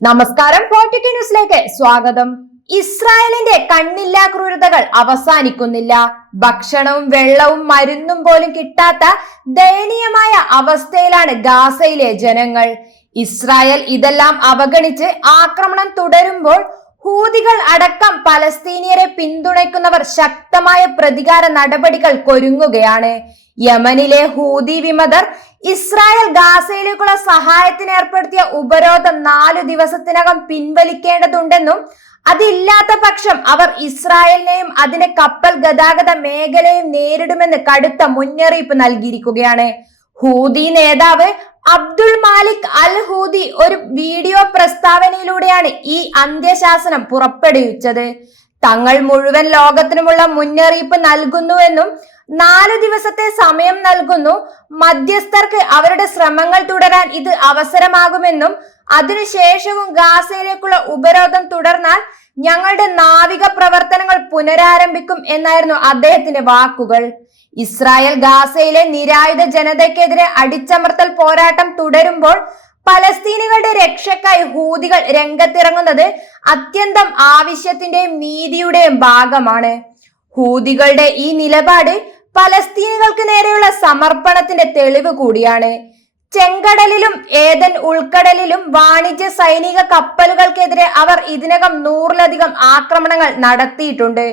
നമസ്കാരം ഫോർട്ടിക്ക് ന്യൂസിലേക്ക് സ്വാഗതം. ഇസ്രായേലിന്റെ കണ്ണില്ലാ ക്രൂരതകൾ അവസാനിക്കുന്നില്ല. ഭക്ഷണവും വെള്ളവും മരുന്നും പോലും കിട്ടാത്ത ദയനീയമായ അവസ്ഥയിലാണ് ഗാസയിലെ ജനങ്ങൾ. ഇസ്രായേൽ ഇതെല്ലാം അവഗണിച്ച് ആക്രമണം തുടരുമ്പോൾ ഹൂതികൾ അടക്കം പലസ്തീനിയരെ പിന്തുണയ്ക്കുന്നവർ ശക്തമായ പ്രതികാര നടപടികൾ കൊരുങ്ങുകയാണ് യമനിലെ ഹൂതി വിമതർ ഇസ്രായേൽ ഗാസയിലേക്കുള്ള സഹായത്തിന് ഏർപ്പെടുത്തിയ ഉപരോധം നാലു ദിവസത്തിനകം പിൻവലിക്കേണ്ടതുണ്ടെന്നും അതില്ലാത്ത പക്ഷം അവർ ഇസ്രായേലിനെയും അതിന്റെ കപ്പൽ ഗതാഗത മേഖലയും നേരിടുമെന്ന് കടുത്ത മുന്നറിയിപ്പ് നൽകിയിരിക്കുകയാണ്. ഹൂദി നേതാവ് അബ്ദുൾ മാലിക് അൽ ഹൂദി ഒരു വീഡിയോ പ്രസ്താവനയിലൂടെയാണ് ഈ അന്ത്യശാസനം പുറപ്പെടുവിച്ചത്. തങ്ങൾ മുഴുവൻ ലോകത്തിനുമുള്ള മുന്നറിയിപ്പ് നൽകുന്നുവെന്നും നാല് ദിവസത്തെ സമയം നൽകുന്നു. മധ്യസ്ഥർക്ക് അവരുടെ ശ്രമങ്ങൾ തുടരാൻ ഇത് അവസരമാകുമെന്നും അതിനുശേഷവും ഗാസയിലേക്കുള്ള ഉപരോധം തുടർന്നാൽ ഞങ്ങളുടെ നാവിക പ്രവർത്തനങ്ങൾ പുനരാരംഭിക്കും എന്നായിരുന്നു അദ്ദേഹത്തിന്റെ വാക്കുകൾ. ഇസ്രായേൽ ഗാസയിലെ നിരായുധ ജനതയ്ക്കെതിരെ അടിച്ചമർത്തൽ പോരാട്ടം തുടരുമ്പോൾ പലസ്തീനികളുടെ രക്ഷക്കായി ഹൂതികൾ രംഗത്തിറങ്ങുന്നത് അത്യന്തം ആവശ്യത്തിന്റെയും നീതിയുടെയും ഭാഗമാണ്. ഹൂതികളുടെ ഈ നിലപാട് പലസ്തീനികൾക്ക് നേരെയുള്ള സമർപ്പണത്തിന്റെ തെളിവ് കൂടിയാണ്. ചെങ്കടലിലും ഏതൻ ഉൾക്കടലിലും വാണിജ്യ സൈനിക കപ്പലുകൾക്കെതിരെ അവർ ഇതിനകം നൂറിലധികം ആക്രമണങ്ങൾ നടത്തിയിട്ടുണ്ട്.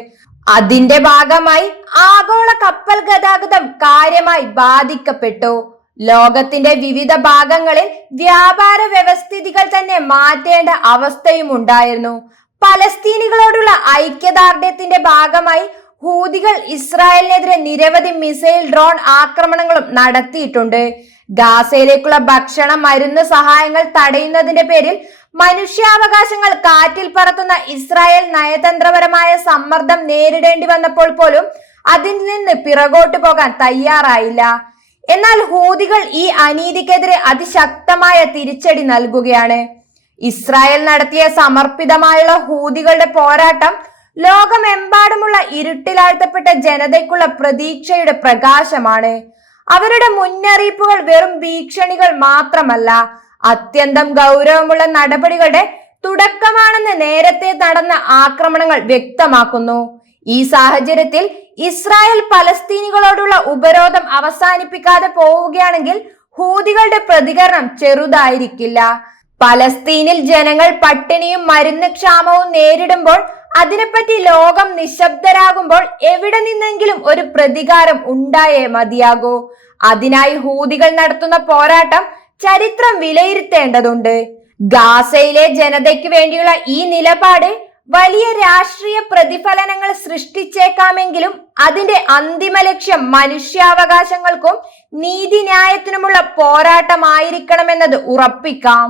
അതിന്റെ ഭാഗമായി ആഗോള കപ്പൽ ഗതാഗതം കാര്യമായി ബാധിക്കപ്പെട്ടു. ലോകത്തിന്റെ വിവിധ ഭാഗങ്ങളിൽ വ്യാപാര വ്യവസ്ഥിതികൾ തന്നെ മാറ്റേണ്ട അവസ്ഥയും ഉണ്ടായിരുന്നു. പലസ്തീനികളോടുള്ള ഐക്യദാർഢ്യത്തിന്റെ ഭാഗമായി ഹൂതികൾ ഇസ്രായേലിനെതിരെ നിരവധി മിസൈൽ ഡ്രോൺ ആക്രമണങ്ങളും നടത്തിയിട്ടുണ്ട്. ഗാസയിലേക്കുള്ള ഭക്ഷണ മരുന്ന് സഹായങ്ങൾ തടയുന്നതിന്റെ പേരിൽ മനുഷ്യാവകാശങ്ങൾ കാറ്റിൽ പറത്തുന്ന ഇസ്രായേൽ നയതന്ത്രപരമായ സമ്മർദ്ദം നേരിടേണ്ടി വന്നപ്പോൾ പോലും അതിൽ നിന്ന് പിറകോട്ട് പോകാൻ തയ്യാറായില്ല. എന്നാൽ ഹൂതികൾ ഈ അനീതിക്കെതിരെ അതിശക്തമായ തിരിച്ചടി നൽകുകയാണ്. ഇസ്രായേൽ നടത്തിയ സമർപ്പിതമായുള്ള ഹൂതികളുടെ പോരാട്ടം ലോകമെമ്പാടുമുള്ള ഇരുട്ടിലാഴ്ത്തപ്പെട്ട ജനതയ്ക്കുള്ള പ്രതീക്ഷയുടെ പ്രകാശമാണ്. അവരുടെ മുന്നറിയിപ്പുകൾ വെറും ഭീഷണികൾ മാത്രമല്ല അത്യന്തം ഗൗരവമുള്ള നടപടികളുടെ തുടക്കമാണെന്ന് നേരത്തെ നടന്ന ആക്രമണങ്ങൾ വ്യക്തമാക്കുന്നു. ഈ സാഹചര്യത്തിൽ ഇസ്രായേൽ പലസ്തീനികളോടുള്ള ഉപരോധം അവസാനിപ്പിക്കാതെ പോവുകയാണെങ്കിൽ ഹൂതികളുടെ പ്രതികരണം ചെറുതായിരിക്കില്ല. പലസ്തീനിൽ ജനങ്ങൾ പട്ടിണിയും മരുന്ന് ക്ഷാമവും നേരിടുമ്പോൾ അതിനെപ്പറ്റി ലോകം നിശബ്ദരാകുമ്പോൾ എവിടെ നിന്നെങ്കിലും ഒരു പ്രതികാരം ഉണ്ടായേ മതിയാകൂ. അതിനായി ഹൂതികൾ നടത്തുന്ന പോരാട്ടം ചരിത്രം വിലയിരുത്തേണ്ടതുണ്ട്. ഗാസയിലെ ജനതയ്ക്ക് വേണ്ടിയുള്ള ഈ നിലപാട് വലിയ രാഷ്ട്രീയ പ്രതിഫലനങ്ങൾ സൃഷ്ടിച്ചേക്കാമെങ്കിലും അതിന്റെ അന്തിമ ലക്ഷ്യം മനുഷ്യാവകാശങ്ങൾക്കും നീതിന്യായത്തിനുമുള്ള പോരാട്ടമായിരിക്കണമെന്നത് ഉറപ്പിക്കാം.